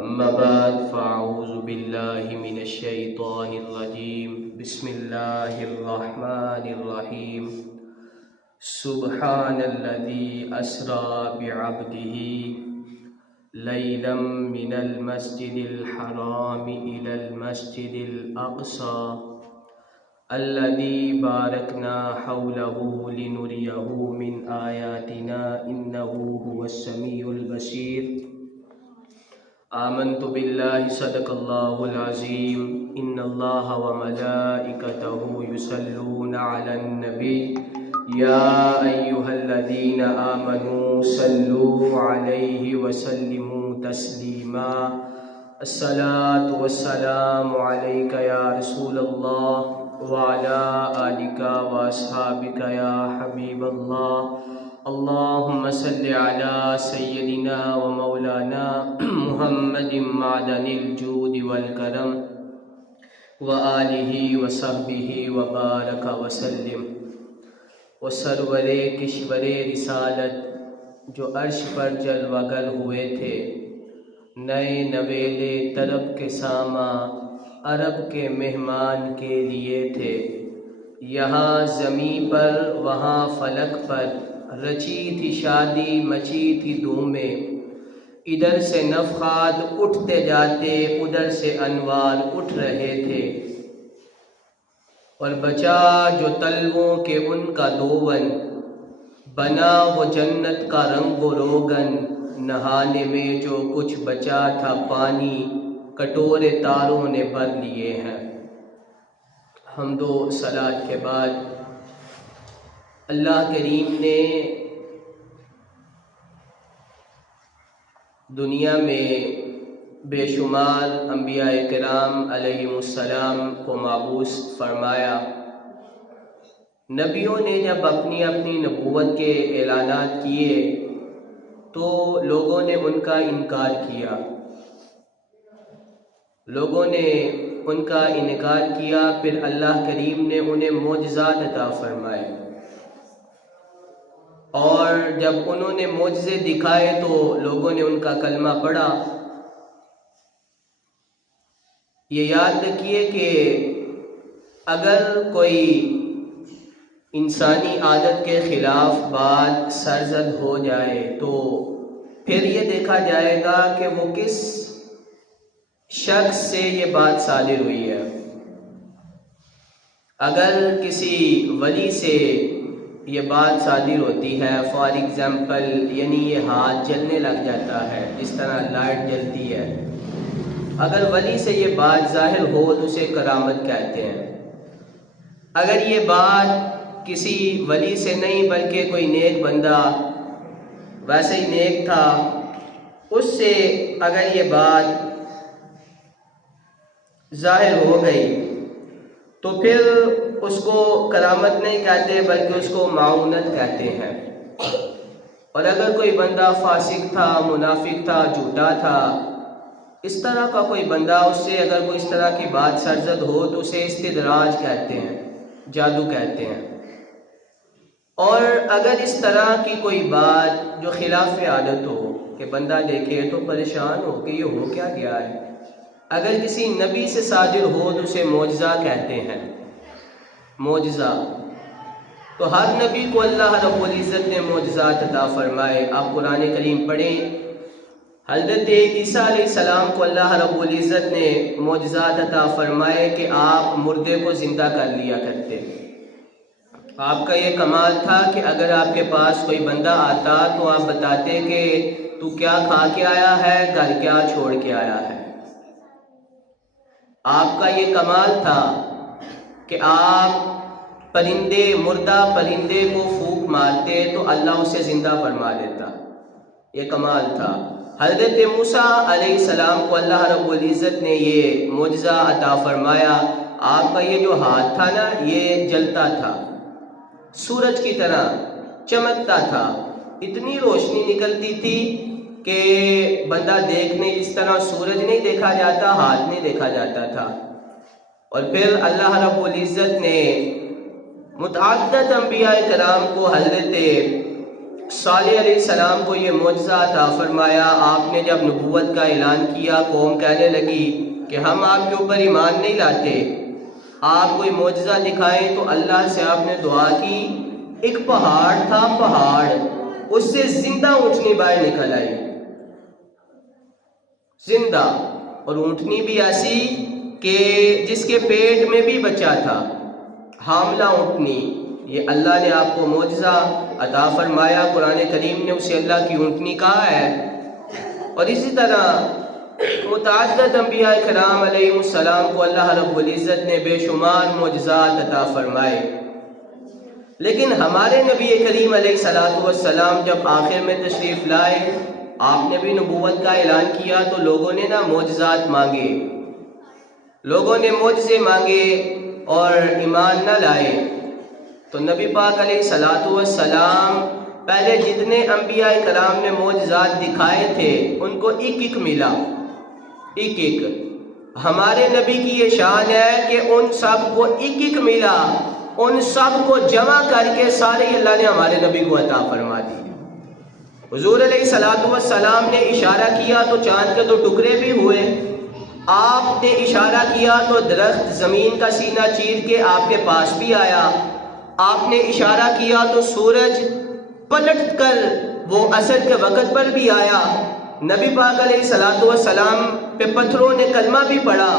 أما بعد فأعوذ بالله من الشيطان الرجيم بسم الله الرحمن الرحيم سبحان الذي أسرى بعبده ليلا من المسجد الحرام إلى المسجد الأقصى الذي باركنا حوله لنريه من آياتنا إنه هو السميع البصير آمنت بالله صدق الله العظيم إن الله وملائكته يصلون على النبي يا أيها الذين آمنوا صلوا عليه وسلموا تسليما الصلاة والسلام عليك يا رسول الله وعلى آلك وأصحابك يا حبيب الله اللهم صل على سيدنا ومولانا محمد معدن الجود والكرم وآلہ وصحبہ وبارک وسلم۔ وہ سرور کشور رسالت جو عرش پر جلوہ گر ہوئے تھے، نئے نویلے طرب کے ساماں عرب کے مہمان کے لیے تھے، یہاں زمیں پر وہاں فلک پر رچی تھی شادی مچی تھی دھومیں، ادھر سے نفخات اٹھتے جاتے ادھر سے انوار اٹھ رہے تھے، اور بچا جو تلووں کے ان کا دون، بنا وہ جنت کا رنگ و روغن، نہانے میں جو کچھ بچا تھا پانی کٹورے تاروں نے بھر لیے ہیں۔ حمد و صلات کے بعد اللہ کریم نے دنیا میں بے شمار انبیاء کرام علیہم السلام کو مبعوث فرمایا۔ نبیوں نے جب اپنی اپنی نبوت کے اعلانات کیے تو لوگوں نے ان کا انکار کیا، لوگوں نے ان کا انکار کیا، پھر اللہ کریم نے انہیں معجزات عطا فرمائے، اور جب انہوں نے معجزے دکھائے تو لوگوں نے ان کا کلمہ پڑھا۔ یہ یاد رکھیے کہ اگر کوئی انسانی عادت کے خلاف بات سرزد ہو جائے تو پھر یہ دیکھا جائے گا کہ وہ کس شخص سے یہ بات صادر ہوئی ہے۔ اگر کسی ولی سے یہ بات صادر ہوتی ہے، فار ایگزامپل یعنی یہ ہاتھ جلنے لگ جاتا ہے جس طرح لائٹ جلتی ہے، اگر ولی سے یہ بات ظاہر ہو تو اسے کرامت کہتے ہیں۔ اگر یہ بات کسی ولی سے نہیں بلکہ کوئی نیک بندہ ویسے ہی نیک تھا اس سے اگر یہ بات ظاہر ہو گئی تو پھر اس کو کرامت نہیں کہتے بلکہ اس کو معاونت کہتے ہیں۔ اور اگر کوئی بندہ فاسق تھا، منافق تھا، جھوٹا تھا، اس طرح کا کوئی بندہ، اس سے اگر کوئی اس طرح کی بات سرزد ہو تو اسے استدراج کہتے ہیں، جادو کہتے ہیں۔ اور اگر اس طرح کی کوئی بات جو خلاف عادت ہو کہ بندہ دیکھے تو پریشان ہو کہ یہ ہو کیا گیا ہے، اگر کسی نبی سے صادر ہو تو اسے معجزہ کہتے ہیں۔ معجزہ تو ہر نبی کو اللہ رب العزت نے معجزات عطا فرمائے۔ آپ قرآن کریم پڑھیں، حضرت عیسیٰ علیہ السلام کو اللہ رب العزت نے معجزات عطا فرمائے کہ آپ مردے کو زندہ کر لیا کرتے۔ آپ کا یہ کمال تھا کہ اگر آپ کے پاس کوئی بندہ آتا تو آپ بتاتے کہ تو کیا کھا کے آیا ہے، گھر کیا چھوڑ کے آیا ہے۔ آپ کا یہ کمال تھا کہ آپ پرندے، مردہ پرندے کو پھونک مارتے تو اللہ اسے زندہ فرما دیتا، یہ کمال تھا۔ حضرت موسیٰ علیہ السلام کو اللہ رب العزت نے یہ معجزہ عطا فرمایا، آپ کا یہ جو ہاتھ تھا نا یہ جلتا تھا، سورج کی طرح چمکتا تھا، اتنی روشنی نکلتی تھی کہ بندہ دیکھنے جس طرح سورج نہیں دیکھا جاتا، ہاتھ نہیں دیکھا جاتا تھا۔ اور پھر اللہ رب العزت نے متعدد انبیاء کرام کو حضرت صالح علیہ السلام کو یہ معجزہ عطا فرمایا. آپ نے جب نبوت کا اعلان کیا قوم کہنے لگی کہ ہم آپ کے اوپر ایمان نہیں لاتے, آپ کوئی معجزہ دکھائیں. تو اللہ سے آپ نے دعا کی. ایک پہاڑ تھا, پہاڑ, اس سے زندہ اونٹنی باہر نکل آئی, زندہ, اور اونٹنی بھی ایسی کہ جس کے پیٹ میں بھی بچہ تھا, حاملہ اونٹنی. یہ اللہ نے آپ کو معجزہ عطا فرمایا. قرآن کریم نے اسے اللہ کی اونٹنی کہا ہے. اور اسی طرح متعدد انبیاء کرام علیہ السلام کو اللہ رب العزت نے بے شمار معجزات عطا فرمائے. لیکن ہمارے نبی کریم علیہ السلام جب آخر میں تشریف لائے, آپ نے بھی نبوت کا اعلان کیا تو لوگوں نے معجزات مانگے, لوگوں نے معجزے مانگے اور ایمان نہ لائے. تو نبی پاک علیہ السلام پہلے جتنے انبیاء کرام نے معجزات دکھائے تھے ان کو ایک ایک ملا, ایک ایک. ہمارے نبی کی یہ شان ہے کہ ان سب کو ایک ایک ملا, ان سب کو جمع کر کے سارے اللہ نے ہمارے نبی کو عطا فرما دی. حضور علیہ السلام نے اشارہ کیا تو چاند کے 2 ٹکڑے بھی ہوئے. آپ نے اشارہ کیا تو درخت زمین کا سینہ چیر کے آپ کے پاس بھی آیا. آپ نے اشارہ کیا تو سورج پلٹ کر وہ عصر کے وقت پر بھی آیا. نبی پاک علیہ السلام پہ پتھروں نے کلمہ بھی پڑھا.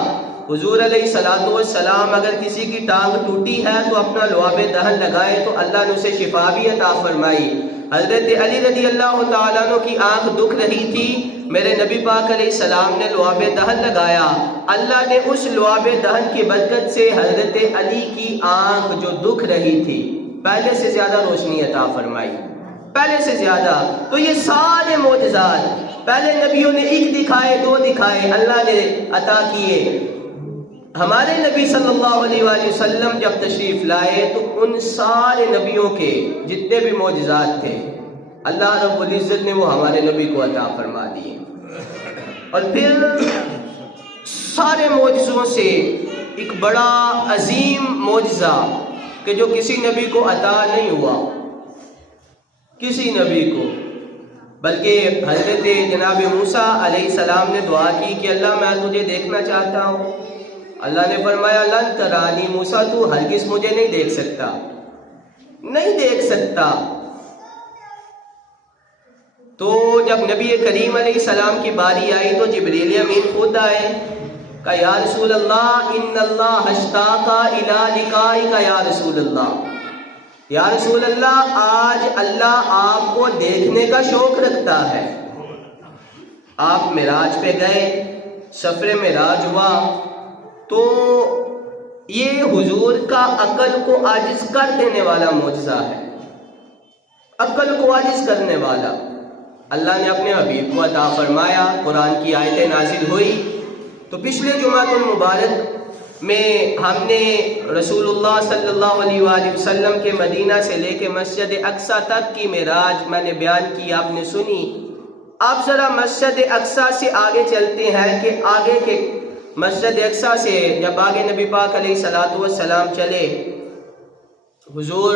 حضور علیہ السلام اگر کسی کی ٹانگ ٹوٹی ہے تو اپنا لعاب دہن لگائے تو اللہ نے اسے شفا بھی عطا فرمائی. حضرت علی رضی اللہ تعالیٰ عنہ کی آنکھ دکھ رہی تھی, میرے نبی پاک علیہ السلام نے لعاب دہن لگایا. اللہ نے اس لعاب دہن کی برکت سے حضرت علی کی آنکھ جو دکھ رہی تھی پہلے سے زیادہ روشنی عطا فرمائی, پہلے سے زیادہ. تو یہ سارے معجزات پہلے نبیوں نے 1 دکھائے, 2 دکھائے, اللہ نے عطا کیے. ہمارے نبی صلی اللہ علیہ وآلہ وسلم جب تشریف لائے تو ان سارے نبیوں کے جتنے بھی معجزات تھے اللہ رب العزت نے وہ ہمارے نبی کو عطا فرما دیے. اور پھر سارے معجزوں سے ایک بڑا عظیم معجزہ کہ جو کسی نبی کو عطا نہیں ہوا, کسی نبی کو, بلکہ حضرت جناب موسیٰ علیہ السلام نے دعا کی کہ اللہ میں تجھے دیکھنا چاہتا ہوں. اللہ نے فرمایا لن ترانی, موسیٰ تو ہرگز مجھے نہیں دیکھ سکتا, نہیں دیکھ سکتا. تو جب نبی کریم علیہ السلام کی باری آئی تو جبریل امین خود آئے, کہا یا رسول اللہ ان اللہ اشتاق الی لقائک یا رسول اللہ, یا رسول اللہ آج اللہ آپ کو دیکھنے کا شوق رکھتا ہے. آپ معراج پہ گئے, سفر معراج ہوا, تو یہ حضور کا عقل کو عاجز کر دینے والا معجزہ ہے, عقل کو عاجز کرنے والا. اللہ نے اپنے حبیب کو عطا فرمایا, قرآن کی آیتیں نازل ہوئی. تو پچھلے جمعۃ المبارک میں ہم نے رسول اللہ صلی اللہ علیہ وآلہ وسلم کے مدینہ سے لے کے مسجد اقصیٰ تک کی معراج میں نے بیان کی, آپ نے سنی. آپ ذرا مسجد اقصیٰ سے آگے چلتے ہیں کہ آگے کے مسجد اقصیٰ سے جب آگے نبی پاک علیہ السلام چلے, حضور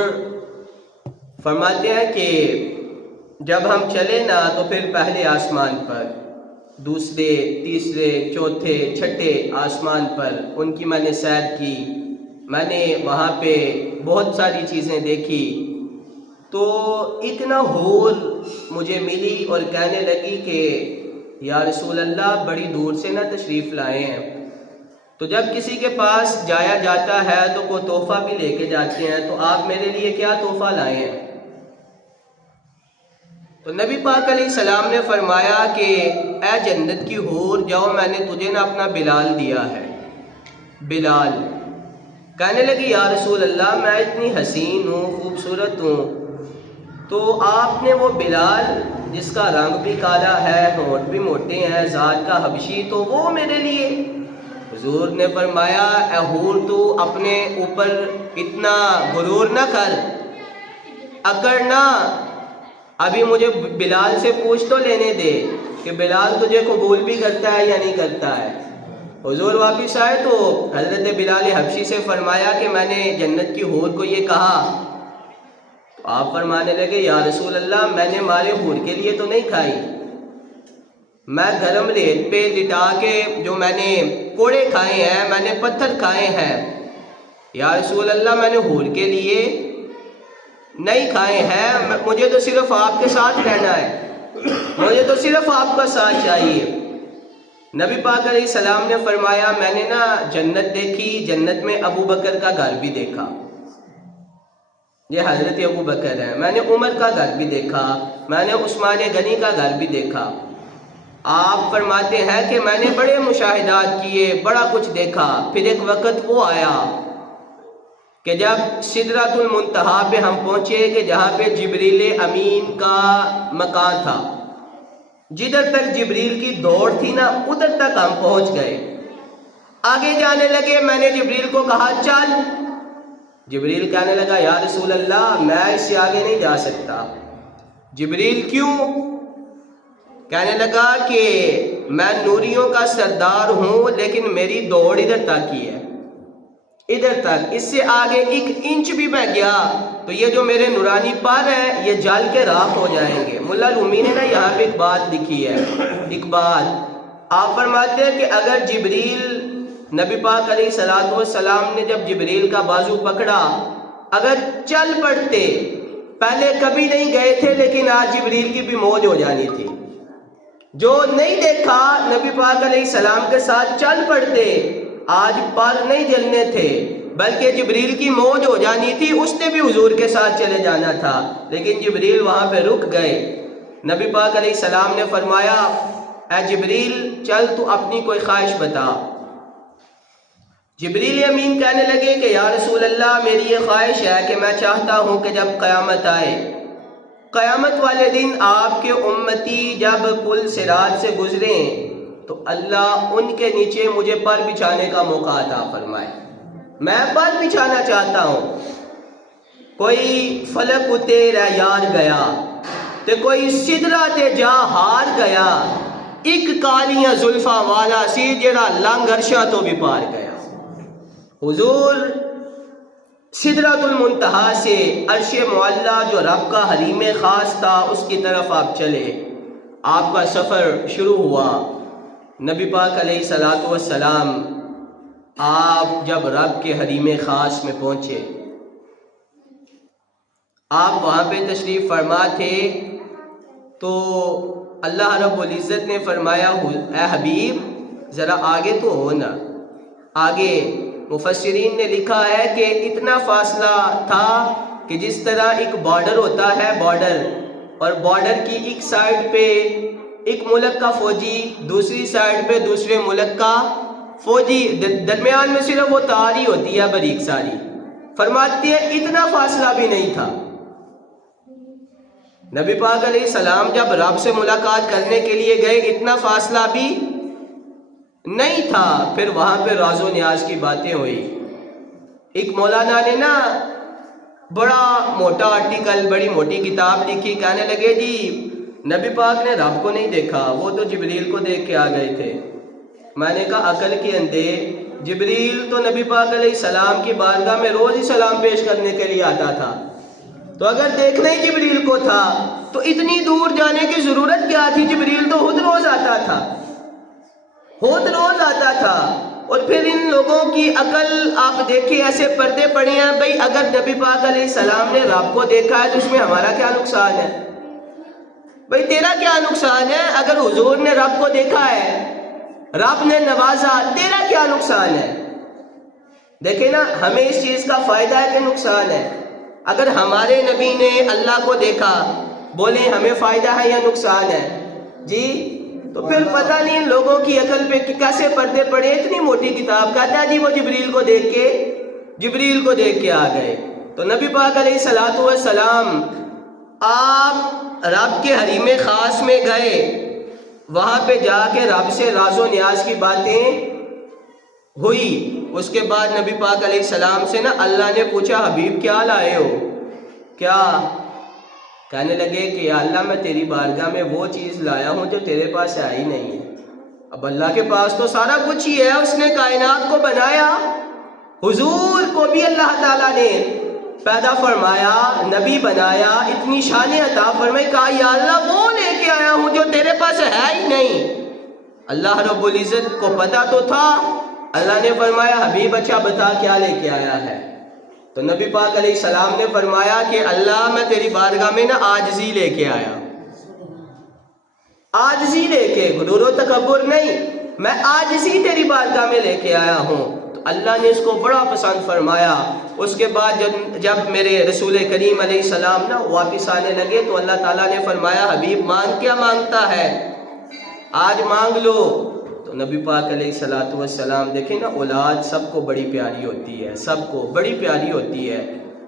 فرماتے ہیں کہ جب ہم چلے نا تو پھر پہلے آسمان پر, دوسرے, تیسرے, چوتھے, چھٹے آسمان پر ان کی میں نے سیر کی. میں نے وہاں پہ بہت ساری چیزیں دیکھی. تو اتنا حور مجھے ملی اور کہنے لگی کہ یا رسول اللہ بڑی دور سے نہ تشریف لائے ہیں. تو جب کسی کے پاس جایا جاتا ہے تو کوئی تحفہ بھی لے کے جاتے ہیں, تو آپ میرے لیے کیا تحفہ لائے ہیں؟ تو نبی پاک علیہ السلام نے فرمایا کہ اے جنت کی حور جاؤ, میں نے تجھے نا اپنا بلال دیا ہے. بلال کہنے لگی یا رسول اللہ میں اتنی حسین ہوں, خوبصورت ہوں, تو آپ نے وہ بلال جس کا رنگ بھی کالا ہے, ہونٹ بھی موٹے ہیں, ذات کا حبشی, تو وہ میرے لیے. حضور نے فرمایا اے حور تو اپنے اوپر اتنا غرور نہ کر, اکڑ نہ, ابھی مجھے بلال سے پوچھ تو لینے دے کہ بلال تجھے قبول بھی کرتا ہے یا نہیں کرتا ہے. حضور واپس آئے تو حضرت بلال حبشی سے فرمایا کہ میں نے جنت کی حور کو یہ کہا. آپ فرمانے لگے یا رسول اللہ میں نے مارے حور کے لیے تو نہیں کھائی، میں گرم ریت پہ لٹا کے جو میں نے کوڑے کھائے ہیں، میں نے پتھر کھائے ہیں، یا رسول اللہ میں نے حور کے لیے نہیں کھائے ہیں، مجھے تو صرف آپ کے ساتھ رہنا ہے، مجھے تو صرف آپ کا ساتھ چاہیے۔ نبی پاک علیہ السلام نے فرمایا میں نے نا جنت دیکھی، جنت میں ابو بکر کا گھر بھی دیکھا، یہ حضرت ابو بکر ہے، میں نے عمر کا گھر بھی دیکھا، میں نے عثمان غنی کا گھر بھی دیکھا۔ آپ فرماتے ہیں کہ میں نے بڑے مشاہدات کیے، بڑا کچھ دیکھا، پھر ایک وقت وہ آیا کہ جب سدرۃ المنتہا پہ ہم پہنچے کہ جہاں پہ جبریل امین کا مکان تھا، جدھر تک جبریل کی دوڑ تھی نا ادھر تک ہم پہنچ گئے۔ آگے جانے لگے، میں نے جبریل کو کہا چل، جبریل کہنے لگا یا رسول اللہ میں اس سے آگے نہیں جا سکتا۔ جبریل کیوں؟ کہنے لگا کہ میں نوریوں کا سردار ہوں لیکن میری دوڑ ادھر تک ہی ہے، ادھر تک، اس سے آگے ایک انچ بھی میں گیا تو یہ جو میرے نورانی پر ہیں یہ جل کے راکھ ہو جائیں گے۔ ملا رومی نے نا یہاں پہ ایک بات لکھی ہے، ایک بات آپ فرماتے ہیں کہ اگر جبریل نبی پاک علیہ الصلوۃ والسلام نے جب جبریل کا بازو پکڑا، اگر چل پڑتے، پہلے کبھی نہیں گئے تھے لیکن آج جبریل کی بھی موج ہو جانی تھی، جو نہیں دیکھا نبی پاک علیہ السلام کے ساتھ چل پڑتے، آج پر نہیں جلنے تھے بلکہ جبریل کی موج ہو جانی تھی، اس نے بھی حضور کے ساتھ چلے جانا تھا، لیکن جبریل وہاں پہ رک گئے۔ نبی پاک علیہ السلام نے فرمایا اے جبریل چل تو اپنی کوئی خواہش بتا۔ جبریل امین کہنے لگے کہ یا رسول اللہ میری یہ خواہش ہے کہ میں چاہتا ہوں کہ جب قیامت آئے، قیامت والے دن آپ کے امتی جب پل صراط سے گزریں تو اللہ ان کے نیچے مجھے پر بچھانے کا موقع عطا فرمائے، میں پر بچھانا چاہتا ہوں۔ کوئی فلک اتے ریار گیا تے کوئی سدرہ تے جا ہار گیا، ایک کالیاں زلفاں والا سی جڑا لنگ عرشہ تو بھی پار گیا۔ حضور سدرۃ المنتہا سے عرش معلیٰ جو رب کا حریم خاص تھا اس کی طرف آپ چلے، آپ کا سفر شروع ہوا۔ نبی پاک علیہ الصلوۃ والسلام آپ جب رب کے حریم خاص میں پہنچے، آپ وہاں پہ تشریف فرما تھے تو اللہ رب العزت نے فرمایا اے حبیب ذرا آگے تو ہو نا۔ آگے مفسرین نے لکھا ہے کہ اتنا فاصلہ تھا کہ جس طرح ایک بارڈر ہوتا ہے، بارڈر، اور بارڈر کی ایک سائڈ پہ ایک ملک کا فوجی، دوسری سائڈ پہ دوسرے ملک کا فوجی، درمیان میں صرف وہ تار ہی ہوتی ہے باریک ساری۔ فرماتی ہے اتنا فاصلہ بھی نہیں تھا۔ نبی پاک علیہ السلام جب رب سے ملاقات کرنے کے لیے گئے اتنا فاصلہ بھی نہیں تھا۔ پھر وہاں پہ راز و نیاز کی باتیں ہوئی۔ ایک مولانا نے نا بڑا موٹا آرٹیکل، بڑی موٹی کتاب لکھی، کہنے لگے جی نبی پاک نے رب کو نہیں دیکھا، وہ تو جبریل کو دیکھ کے آ گئے تھے۔ میں نے کہا عقل کے اندھے، جبریل تو نبی پاک علیہ السلام کی بارگاہ میں روز ہی سلام پیش کرنے کے لیے آتا تھا، تو اگر دیکھنا ہی جبریل کو تھا تو اتنی دور جانے کی ضرورت کیا تھی؟ جبریل تو خود روز آتا تھا، خود روز آتا تھا۔ اور پھر ان لوگوں کی عقل آپ دیکھیں، ایسے پردے پڑے ہیں، بھئی اگر نبی پاک علیہ السلام نے رب کو دیکھا ہے تو اس میں ہمارا کیا نقصان ہے؟ بھئی تیرا کیا نقصان ہے؟ اگر حضور نے رب کو دیکھا ہے، رب نے نوازا، تیرا کیا نقصان ہے؟ دیکھیں نا، ہمیں اس چیز کا فائدہ ہے کہ نقصان ہے؟ اگر ہمارے نبی نے اللہ کو دیکھا، بولیں ہمیں فائدہ ہے یا نقصان ہے؟ جی تو پھر پتہ نہیں ان لوگوں کی عقل پہ کیسے پردے پڑے۔ اتنی موٹی کتاب، کہتا ہے جی وہ جبریل کو دیکھ کے آ گئے۔ تو نبی پاک علیہ الصلوۃ والسلام آپ رب کے حریم خاص میں گئے، وہاں پہ جا کے رب سے راز و نیاز کی باتیں ہوئی۔ اس کے بعد نبی پاک علیہ السلام سے نا اللہ نے پوچھا حبیب کیا لائے ہو؟ کیا؟ کہنے لگے کہ یا اللہ میں تیری بارگاہ میں وہ چیز لایا ہوں جو تیرے پاس آئی نہیں ہے۔ اب اللہ کے پاس تو سارا کچھ ہی ہے، اس نے کائنات کو بنایا، حضور کو بھی اللہ تعالیٰ نے پیدا فرمایا، نبی بنایا، اتنی شان عطا فرمائی، کہا یا اللہ وہ لے کے آیا ہوں جو تیرے پاس ہے ہی نہیں۔ اللہ رب العزت کو پتا تو تھا، اللہ نے فرمایا حبیب اچھا بتا کیا لے کے آیا ہے؟ تو نبی پاک علیہ السلام نے فرمایا کہ اللہ میں تیری بارگاہ میں نا عاجزی لے کے آیا، عاجزی لے کے، غرور و تکبر نہیں، میں عاجزی تیری بارگاہ میں لے کے آیا ہوں۔ تو اللہ نے اس کو بڑا پسند فرمایا۔ اس کے بعد جب میرے رسول کریم علیہ السلام نا واپس آنے لگے تو اللہ تعالیٰ نے فرمایا حبیب مانگ کیا مانگتا ہے، آج مانگ لو۔ تو نبی پاک علیہ السلام دیکھیں نا، اولاد سب کو بڑی پیاری ہوتی ہے، سب کو بڑی پیاری ہوتی ہے۔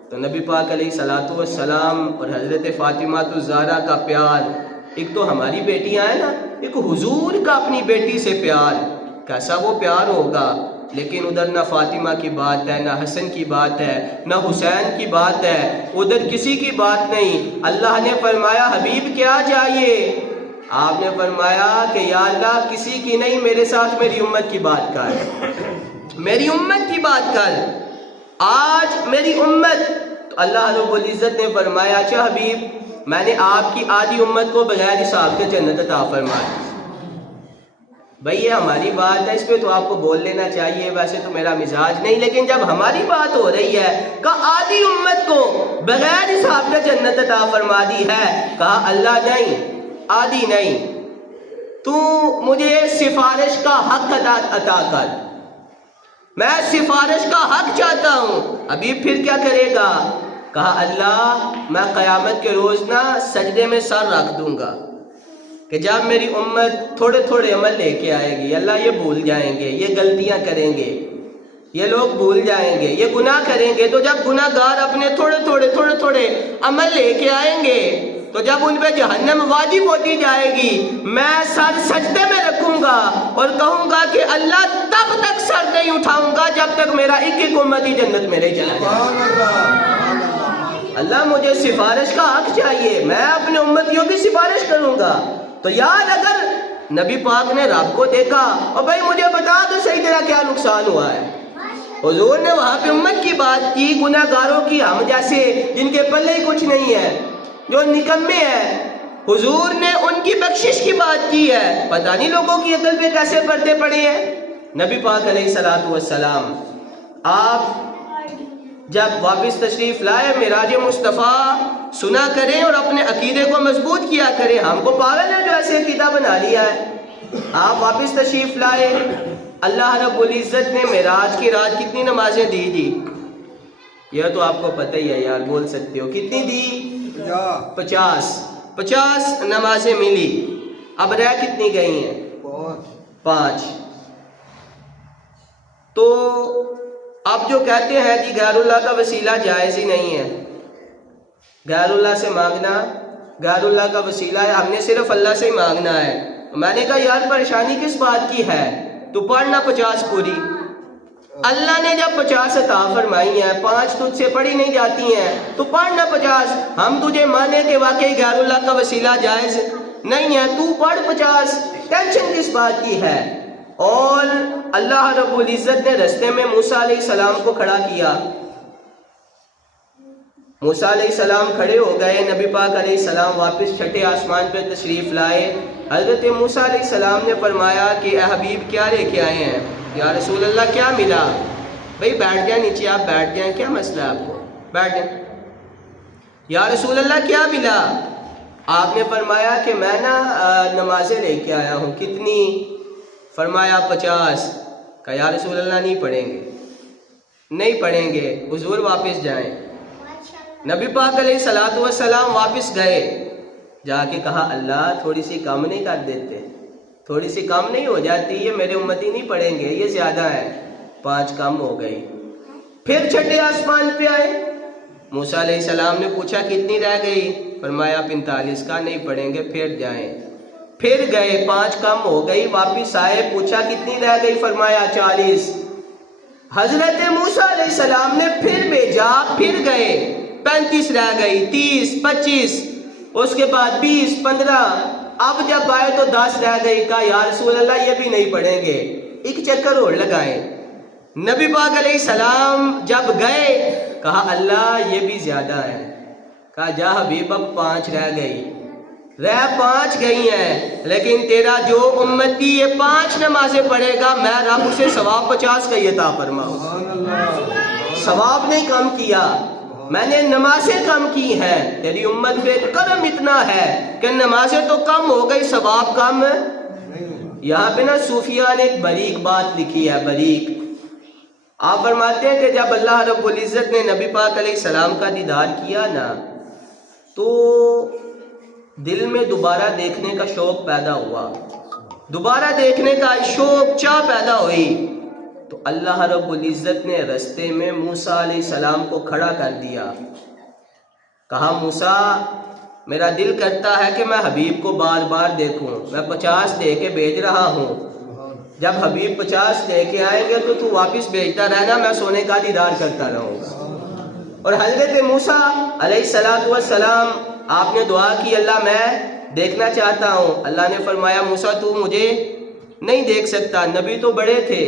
تو نبی پاک علیہ السلام اور حضرت فاطمہ الزہرا کا پیار، ایک تو ہماری بیٹیاں ہیں نا، ایک حضور کا اپنی بیٹی سے پیار، کیسا وہ پیار ہوگا۔ لیکن ادھر نہ فاطمہ کی بات ہے، نہ حسن کی بات ہے، نہ حسین کی بات ہے، ادھر کسی کی بات نہیں۔ اللہ نے فرمایا حبیب کیا چاہیے؟ آپ نے فرمایا کہ یا اللہ کسی کی نہیں، میرے ساتھ میری امت کی بات کر، میری امت کی بات کر، آج میری امت۔ تو اللہ رب العزت نے فرمایا اچھا حبیب میں نے آپ کی آدھی امت کو بغیر حساب کے جنت عطا فرما دی۔ بھئی یہ ہماری بات ہے، اس پہ تو آپ کو بول لینا چاہیے، ویسے تو میرا مزاج نہیں، لیکن جب ہماری بات ہو رہی ہے کہ آدھی امت کو بغیر حساب کے جنت عطا فرما دی ہے، کہا اللہ نہیں، آدھی نہیں، تو مجھے سفارش کا حق عطا کر، میں سفارش کا حق چاہتا ہوں۔ ابھی پھر کیا کرے گا؟ کہا اللہ میں قیامت کے روز نا سجدے میں سر رکھ دوں گا کہ جب میری امت تھوڑے تھوڑے عمل لے کے آئے گی، اللہ یہ بھول جائیں گے، یہ غلطیاں کریں گے، یہ لوگ بھول جائیں گے، یہ گناہ کریں گے، تو جب گناہ گار اپنے تھوڑے تھوڑے عمل لے کے آئیں گے تو جب ان پہ جہنم واجب ہوتی جائے گی، میں سر سجدے میں رکھوں گا اور کہوں گا کہ اللہ تب تک سر نہیں اٹھاؤں گا جب تک میرا ایک امتی جنت میں نہیں چلا جائے۔ اللہ مجھے سفارش کا حق چاہیے، میں اپنے امتیوں کی سفارش کروں گا۔ تو یار اگر نبی پاک نے رب کو دیکھا اور بھائی مجھے بتا تو صحیح طرح کیا نقصان ہوا ہے، حضور نے وہاں پہ امت کی بات کی، گناہ گاروں کی، ہم جیسے جن کے پلے ہی کچھ نہیں ہے، جو نکمے ہیں، حضور نے ان کی بخشش کی بات کی ہے۔ پتہ نہیں لوگوں کی عقل پہ کیسے پردے پڑے ہیں۔ نبی پاک علیہ السلام آپ جب واپس تشریف لائے، معراج مصطفیٰ سنا کریں اور اپنے عقیدے کو مضبوط کیا کریں، ہم کو پاگل ہے جو ایسے عقیدہ بنا لیا ہے۔ آپ واپس تشریف لائے، اللہ رب العزت نے معراج کی رات کتنی نمازیں دی جی؟ یہ تو آپ کو پتہ ہی ہے یار، بول سکتے ہو کتنی دی؟ 50 نمازیں ملی، اب رہ کتنی گئی ہیں؟ 5۔ تو اب جو کہتے ہیں جی غیر اللہ کا وسیلہ جائز ہی نہیں ہے، غیر اللہ سے مانگنا غیر اللہ کا وسیلہ ہے، ہم نے صرف اللہ سے ہی مانگنا ہے۔ میں نے کہا یار پریشانی کس بات کی ہے؟ تو پڑھنا 50 پوری۔ اللہ نے جب 50 عطا فرمائی ہیں، 5 تجھ سے پڑھی نہیں جاتی ہیں، تو پڑھنا 50۔ ہم تجھے مانے کہ واقعی غیر اللہ کا وسیلہ جائز نہیں ہے، تو پڑھ 50، ٹینشن کس بات کی ہے؟ اور اللہ رب العزت نے رستے میں موسیٰ علیہ السلام کو کھڑا کیا، موسیٰ علیہ السلام کھڑے ہو گئے، نبی پاک علیہ السلام واپس چھٹے آسمان پہ تشریف لائے۔ حضرت موسیٰ علیہ السلام نے فرمایا کہ اے حبیب کیا لے کے آئے ہیں؟ یا رسول اللہ کیا ملا؟ بھئی بیٹھ جائیں نیچے، آپ بیٹھ جائیں، کیا مسئلہ ہے آپ کو؟ بیٹھ جائیں۔ یا رسول اللہ کیا ملا؟ آپ نے فرمایا کہ میں نا نمازیں لے کے آیا ہوں۔ کتنی؟ فرمایا 50۔ کہا یا رسول اللہ نہیں پڑھیں گے، نہیں پڑھیں گے، حضور واپس جائیں۔ نبی پاک علیہ السلام واپس گئے، جا کے کہا اللہ تھوڑی سی کم نہیں کر دیتے؟ تھوڑی سی کم نہیں ہو جاتی؟ یہ میرے امتی نہیں پڑھیں گے، یہ زیادہ ہے۔ 5 کم ہو گئی۔ پھر چھٹے آسمان پہ آئے، موسیٰ علیہ السلام نے پوچھا کتنی رہ گئی؟ فرمایا 45۔ کا نہیں پڑھیں گے، پھر جائیں۔ پھر گئے، 5 کم ہو گئی، واپس آئے، پوچھا کتنی رہ گئی؟ فرمایا 40۔ حضرت موسیٰ علیہ السلام نے پھر بھیجا، پھر گئے، 35 رہ گئی، 30، 25، اس کے بعد 20، 15، اب جب آئے تو 10 رہ گئی۔ کہا یا رسول اللہ یہ بھی نہیں پڑھیں گے، ایک چکر اور لگائیں۔ نبی پاک علیہ السلام جب گئے، کہا اللہ یہ بھی زیادہ ہے. کہا جا حبیب اب 5 رہ گئی. 5 گئی ہیں لیکن تیرا جو امتی یہ 5 نمازیں پڑھے گا میں رب اسے ثواب 50 کا عطا فرماؤں. ثواب نہیں کم کیا، میں نے نمازیں کم کی ہیں. تیری امت پہ کرم اتنا ہے کہ نمازیں تو کم ہو گئی، ثواب کم. یہاں پہ نا صوفیاء نے ایک بریک بات لکھی ہے. بریک آپ فرماتے ہیں کہ جب اللہ رب العزت نے نبی پاک علیہ السلام کا دیدار کیا نا تو دل میں دوبارہ دیکھنے کا شوق پیدا ہوا، دوبارہ دیکھنے کا شوق چاہ پیدا ہوئی. تو اللہ رب العزت نے رستے میں موسیٰ علیہ السلام کو کھڑا کر دیا. کہا موسیٰ میرا دل کرتا ہے کہ میں حبیب کو بار بار دیکھوں، میں 50 دے کے بھیج رہا ہوں. جب حبیب 50 لے کے آئیں گے تو واپس بھیجتا رہنا، میں سونے کا دیدار کرتا رہوں گا. اور حضرت موسیٰ علیہ السلام آپ نے دعا کی اللہ میں دیکھنا چاہتا ہوں. اللہ نے فرمایا موسیٰ تو مجھے نہیں دیکھ سکتا. نبی تو بڑے تھے،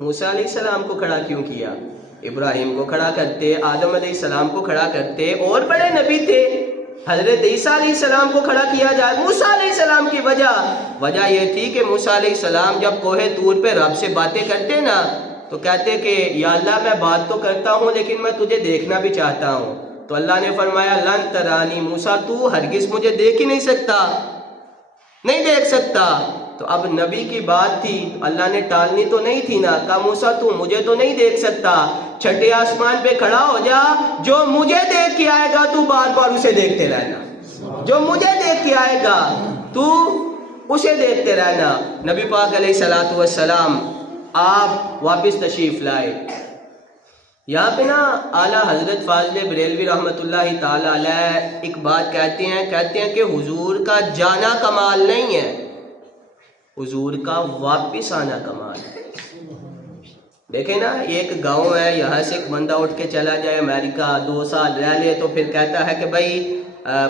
موسیٰ علیہ السلام کو کھڑا کیوں کیا؟ ابراہیم کو کھڑا کرتے، آدم علیہ السلام کو کھڑا کرتے، اور بڑے نبی تھے. حضرت عیسیٰ علیہ السلام کو کھڑا کیا جائے. موسیٰ علیہ السلام کی وجہ یہ تھی کہ موسیٰ علیہ السلام جب کوہ طور پہ رب سے باتیں کرتے نا تو کہتے کہ یا اللہ میں بات تو کرتا ہوں لیکن میں تجھے دیکھنا بھی چاہتا ہوں. تو اللہ نے فرمایا لن ترانی، موسیٰ تو ہرگز مجھے دیکھ ہی نہیں سکتا، نہیں دیکھ سکتا. تو اب نبی کی بات تھی، اللہ نے ٹالنی تو نہیں تھی نا. کہا موسیٰ تو مجھے تو نہیں دیکھ سکتا، چھٹے آسمان پہ کھڑا ہو جا، جو مجھے دیکھ کے آئے گا تو بار بار اسے دیکھتے رہنا. جو مجھے دیکھ کے آئے گا تو اسے دیکھتے رہنا. نبی پاک علیہ السلام آپ واپس تشریف لائے. یہاں پہ نا اعلیٰ حضرت فاضل بریلوی رحمۃ اللہ تعالی علیہ ایک بات کہتے ہیں کہ حضور کا جانا کمال نہیں ہے، حضور کا واپس آنا کمال ہے. دیکھیں نا ایک گاؤں ہے، یہاں سے ایک بندہ اٹھ کے چلا جائے امریکہ، 2 سال رہ لے تو پھر کہتا ہے کہ بھائی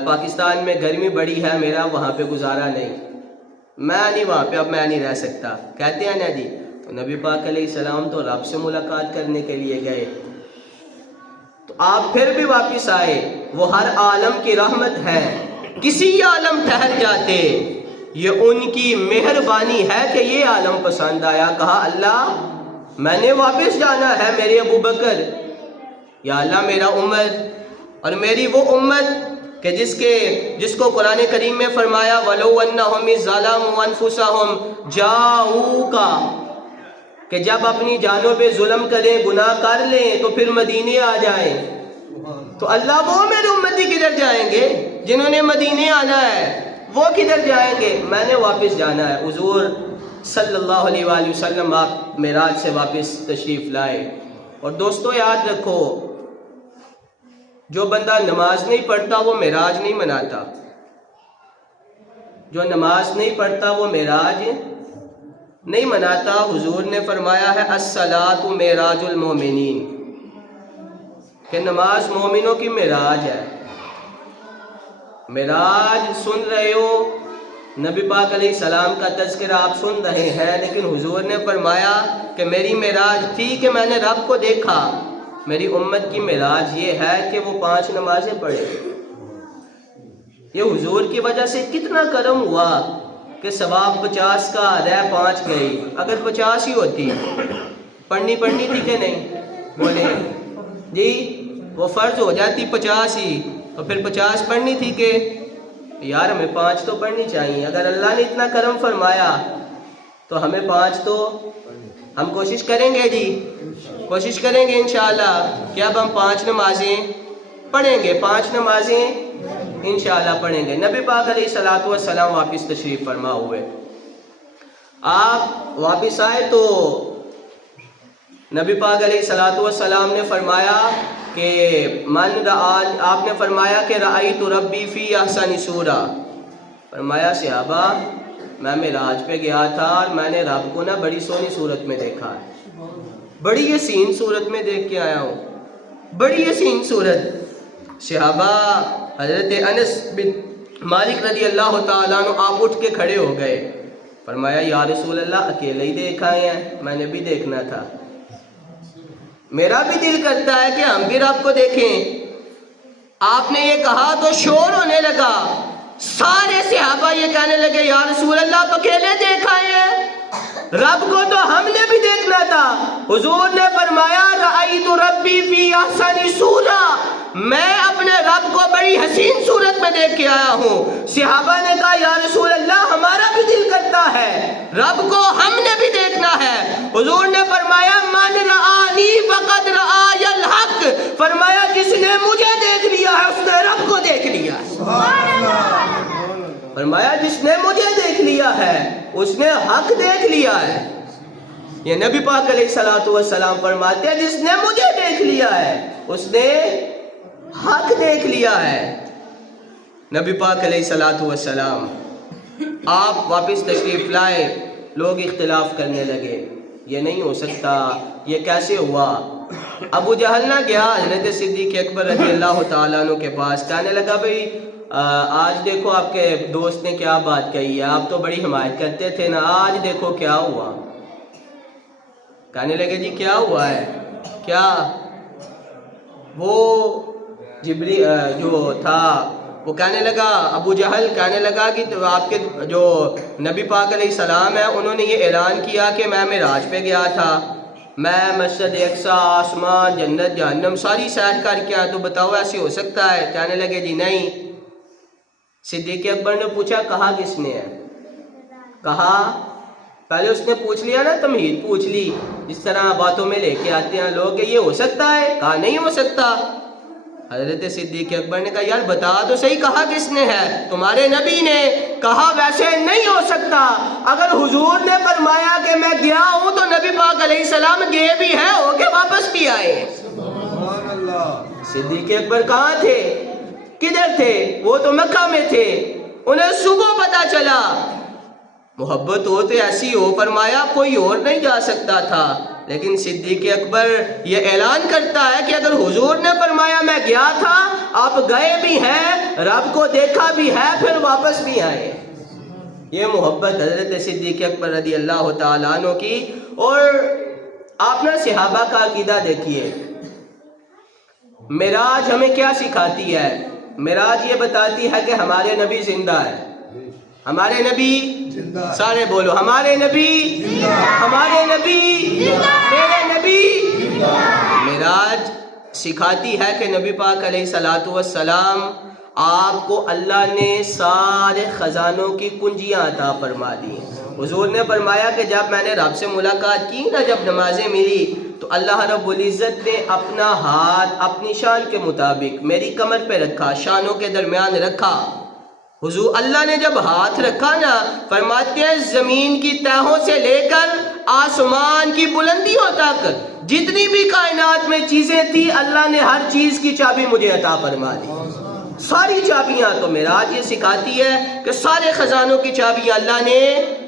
پاکستان میں گرمی بڑی ہے، میرا وہاں پہ گزارا نہیں، میں نہیں وہاں پہ، اب میں نہیں رہ سکتا. کہتے ہیں نا جی. تو نبی پاک علیہ السلام تو رب سے ملاقات کرنے کے لیے گئے تو آپ پھر بھی واپس آئے. وہ ہر عالم کی رحمت ہے، کسی عالم ٹھہر جاتے، یہ ان کی مہربانی ہے کہ یہ عالم پسند آیا. کہا اللہ میں نے واپس جانا ہے، میرے ابو بکر، یا اللہ میرا عمر اور میری وہ امت کہ جس کو قرآن کریم میں فرمایا وَلَوْ أَنَّهُمْ إِذْ ظَلَمُوا أَنفُسَهُمْ جَاءُوكَ، کہ جب اپنی جانوں پہ ظلم کریں، گناہ کر لیں تو پھر مدینے آ جائیں. تو اللہ وہ میرے امتی کدھر جائیں گے جنہوں نے مدینے آنا ہے، وہ کدھر جائیں گے؟ میں نے واپس جانا ہے. حضور صلی اللہ علیہ وآلہ وسلم آپ معراج سے واپس تشریف لائے. اور دوستو یاد رکھو جو بندہ نماز نہیں پڑھتا وہ معراج نہیں مناتا، جو نماز نہیں پڑھتا وہ معراج نہیں مناتا. حضور نے فرمایا ہے الصلاۃ معراج المومنین، کہ نماز مومنوں کی معراج ہے. معراج سن رہے ہو، نبی پاک علیہ السلام کا تذکرہ آپ سن رہے ہیں، لیکن حضور نے فرمایا کہ میری معراج تھی کہ میں نے رب کو دیکھا. میری امت کی معراج یہ ہے کہ وہ 5 نمازیں پڑھے. یہ حضور کی وجہ سے کتنا کرم ہوا کہ ثواب 50 کا رہ 5 گئی. اگر 50 ہی ہوتی پڑھنی تھی کہ نہیں؟ بولے جی وہ فرض ہو جاتی 50 ہی تو پھر 50 پڑھنی تھی کہ یار ہمیں 5 تو پڑھنی چاہیے. اگر اللہ نے اتنا کرم فرمایا تو ہمیں 5 تو ہم کوشش کریں گے جی، کوشش کریں گے انشاءاللہ کہ اب ہم 5 نمازیں پڑھیں گے، 5 نمازیں انشاءاللہ پڑھیں گے. نبی پاک علیہ السلام واپس تشریف فرما ہوئے. آپ واپس آئے تو نبی پاک علیہ السلام نے فرمایا کہ آپ نے فرمایا کہ رأیت ربی فی احسن صورہ. فرمایا صحابہ میں معراج پہ گیا تھا اور میں نے رب کو نا بڑی سونی صورت میں دیکھا ہے، بڑی حسین صورت میں دیکھ کے آیا ہوں، بڑی حسین صورت. صحابہ حضرت انس بن مالک رضی اللہ تعالیٰ عنہ آپ اٹھ کے کھڑے ہو گئے. فرمایا یا رسول اللہ اکیلے ہی دیکھ آئے ہیں، میں نے بھی دیکھنا تھا. میرا بھی دل کرتا ہے کہ ہم بھی رب کو دیکھیں۔ آپ نے یہ کہا تو شور ہونے لگا، سارے صحابہ یہ کہنے لگے یا رسول اللہ تو اکیلے دیکھ آئے ہیں، رب کو تو ہم نے بھی دیکھنا تھا۔ حضور نے فرمایا رأیت ربی فی احسن صورہ، میں اپنے رب کو بڑی حسین صورت میں دیکھ کے آیا ہوں۔ صحابہ نے کہا یا رسول اللہ ہمارا بھی دل کرتا ہے، رب کو ہم نے بھی دیکھنا ہے۔ حضور نے فرمایا من رآنی فقد رآی الحق، فرمایا جس نے مجھے دیکھ لیا ہے اس نے رب کو دیکھ لیا ہے۔ فرمایا جس نے مجھے دیکھ لیا ہے اس نے حق دیکھ لیا ہے۔ یہ نبی پاک علیہ الصلوۃ والسلام فرماتے ہیں جس نے مجھے دیکھ لیا ہے اس نے حق دیکھ لیا ہے۔ نبی پاک علیہ الصلوۃ والسلام آپ واپس تشریف لائے، لوگ اختلاف کرنے لگے، یہ نہیں ہو سکتا، یہ کیسے ہوا؟ ابو جہل نہ گیا حضرت صدیق اکبر رضی اللہ تعالیٰ عنہ کے پاس، کہنے لگا بھئی آج دیکھو آپ کے دوست نے کیا بات کہی ہے، آپ تو بڑی حمایت کرتے تھے نا، آج دیکھو کیا ہوا۔ کہنے لگے جی کیا ہوا ہے؟ کیا؟ وہ جبری جو تھا وہ کہنے لگا، ابو جہل کہنے لگا کہ آپ کے جو نبی پاک علیہ السلام ہے انہوں نے یہ اعلان کیا کہ میں معراج پہ گیا تھا، میں مسجد اقصی، آسمان، جنت، جہنم ساری سیر کر کے آیا، تو بتاؤ ایسے ہو سکتا ہے؟ کہنے لگے جی نہیں۔ صدیق اکبر نے پوچھا کہا کس نے ہے؟ کہا پہلے اس نے پوچھ لیا نا، تمہید پوچھ لی، جس طرح باتوں میں لے کے آتے ہیں لوگ کہ یہ ہو سکتا ہے؟ کہا نہیں ہو سکتا۔ حضرت صدیق اکبر نے کہا یار بتا تو صحیح کہا کس نے ہے؟ تمہارے نبی نے۔ کہا ویسے نہیں ہو سکتا، اگر حضور نے فرمایا کہ میں گیا ہوں تو نبی پاک علیہ السلام گئے بھی ہیں، ہو کے واپس بھی آئے۔ سبحان اللہ۔ صدیق اکبر کہاں تھے؟ کدھر تھے؟ وہ تو مکہ میں تھے، انہیں صبح پتا چلا۔ محبت ہو تو ایسی ہو، فرمایا کوئی اور نہیں جا سکتا تھا، لیکن صدیق اکبر یہ اعلان کرتا ہے کہ اگر حضور نے فرمایا میں گیا تھا، آپ گئے بھی ہیں، رب کو دیکھا بھی ہے، پھر واپس بھی آئے۔ یہ محبت حضرت صدیق اکبر رضی اللہ تعالیٰ عنہ کی۔ اور آپ نے صحابہ کا عقیدہ دیکھیے، معراج ہمیں کیا سکھاتی ہے؟ معراج یہ بتاتی ہے کہ ہمارے نبی زندہ ہے، ہمارے نبی سارے بولو ہمارے نبی، ہمارے نبی، میرے نبی۔ معراج سکھاتی ہے کہ نبی پاک علیہ الصلوۃ والسلام آپ کو اللہ نے سارے خزانوں کی کنجیاں عطا فرما دی۔ حضور نے فرمایا کہ جب میں نے رب سے ملاقات کی نا، جب نمازیں ملی تو اللہ رب العزت نے اپنا ہاتھ اپنی شان کے مطابق میری کمر پہ رکھا، شانوں کے درمیان رکھا۔ حضور اللہ نے جب ہاتھ رکھا نا، فرماتے ہیں زمین کی تہوں سے لے کر آسمان کی بلندیوں تک جتنی بھی کائنات میں چیزیں تھی، اللہ نے ہر چیز کی چابی مجھے عطا فرما دی، ساری چابیاں۔ تو معراج یہ سکھاتی ہے کہ سارے خزانوں کی چابیاں اللہ نے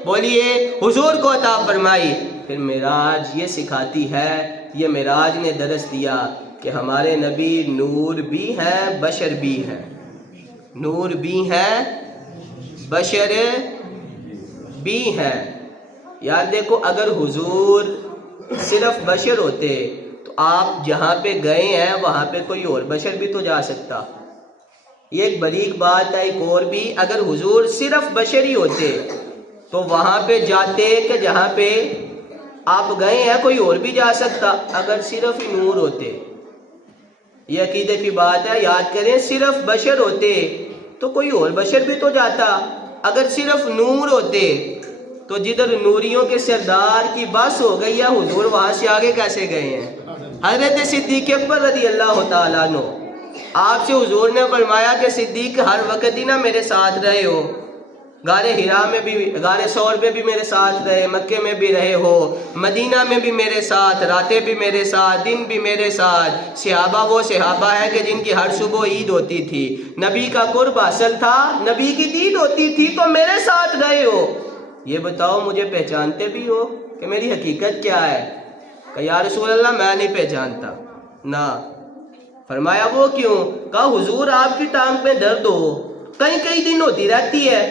بولیے حضور کو عطا فرمائی۔ پھر معراج یہ سکھاتی ہے، یہ معراج نے درس دیا کہ ہمارے نبی نور بھی ہیں، بشر بھی ہیں، نور بھی ہیں، بشر بھی ہیں۔ یار دیکھو اگر حضور صرف بشر ہوتے تو آپ جہاں پہ گئے ہیں وہاں پہ کوئی اور بشر بھی تو جا سکتا۔ یہ ایک بریک بات ہے، ایک اور بھی، اگر حضور صرف بشر ہی ہوتے تو وہاں پہ جاتے کہ جہاں پہ آپ گئے ہیں کوئی اور بھی جا سکتا، اگر صرف نور ہوتے۔ یہ عقیدے کی بات ہے، یاد کریں، صرف بشر ہوتے تو کوئی اور بشر بھی تو جاتا، اگر صرف نور ہوتے تو جدھر نوریوں کے سردار کی بس ہو گئی ہے، حضور وہاں سے آگے کیسے گئے ہیں؟ حضرت صدیق اکبر رضی اللہ تعالیٰ عنہ، آپ سے حضور نے فرمایا کہ صدیق ہر وقت ہی نہ میرے ساتھ رہے ہو، غار حرا میں بھی، غار ثور میں بھی میرے ساتھ رہے، مکے میں بھی رہے ہو، مدینہ میں بھی میرے ساتھ، راتیں بھی میرے ساتھ، دن بھی میرے ساتھ۔ صحابہ وہ صحابہ ہیں کہ جن کی ہر صبح عید ہوتی تھی، نبی کا قرب حاصل تھا، نبی کی عید ہوتی تھی، تو میرے ساتھ رہے ہو۔ یہ بتاؤ مجھے پہچانتے بھی ہو کہ میری حقیقت کیا ہے؟ کہ یا رسول اللہ میں نہیں پہچانتا نہ۔ فرمایا وہ کیوں؟ کہا حضور آپ کی ٹانگ پہ درد ہو، کئی دن ہوتی رہتی ہے۔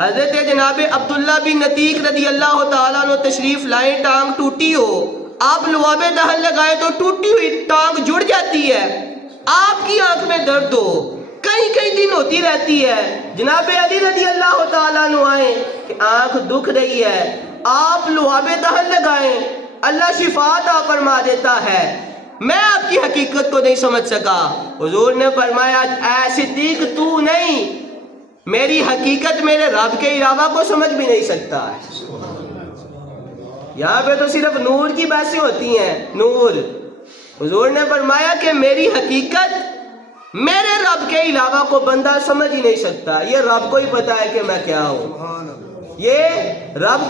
حضرت جناب عبداللہ بن نتیق رضی اللہ تعالیٰ عنہ تشریف لائیں، ٹانگ ٹوٹی ہو، آپ لعاب دہن لگائے تو ٹوٹی ہوئی ٹانگ جڑ جاتی ہے. آپ کی آنکھ میں درد ہو کئی دن ہوتی رہتی ہے. جناب علی رضی اللہ تعالیٰ عنہ آئے کہ آنکھ دکھ رہی ہے, آپ لعاب دہن لگائیں, اللہ شفا عطا فرما دیتا ہے. میں آپ کی حقیقت کو نہیں سمجھ سکا. حضور نے فرمایا اے صدیق تو نہیں, میری حقیقت میرے رب کے علاوہ کو سمجھ بھی نہیں سکتا ہے. یہاں پہ تو صرف نور کی باتیں ہوتی ہیں, نور. حضور نے فرمایا کہ میری حقیقت میرے رب کے علاوہ کو بندہ سمجھ ہی نہیں سکتا. یہ رب کو ہی پتا ہے کہ میں کیا ہوں. یہ رب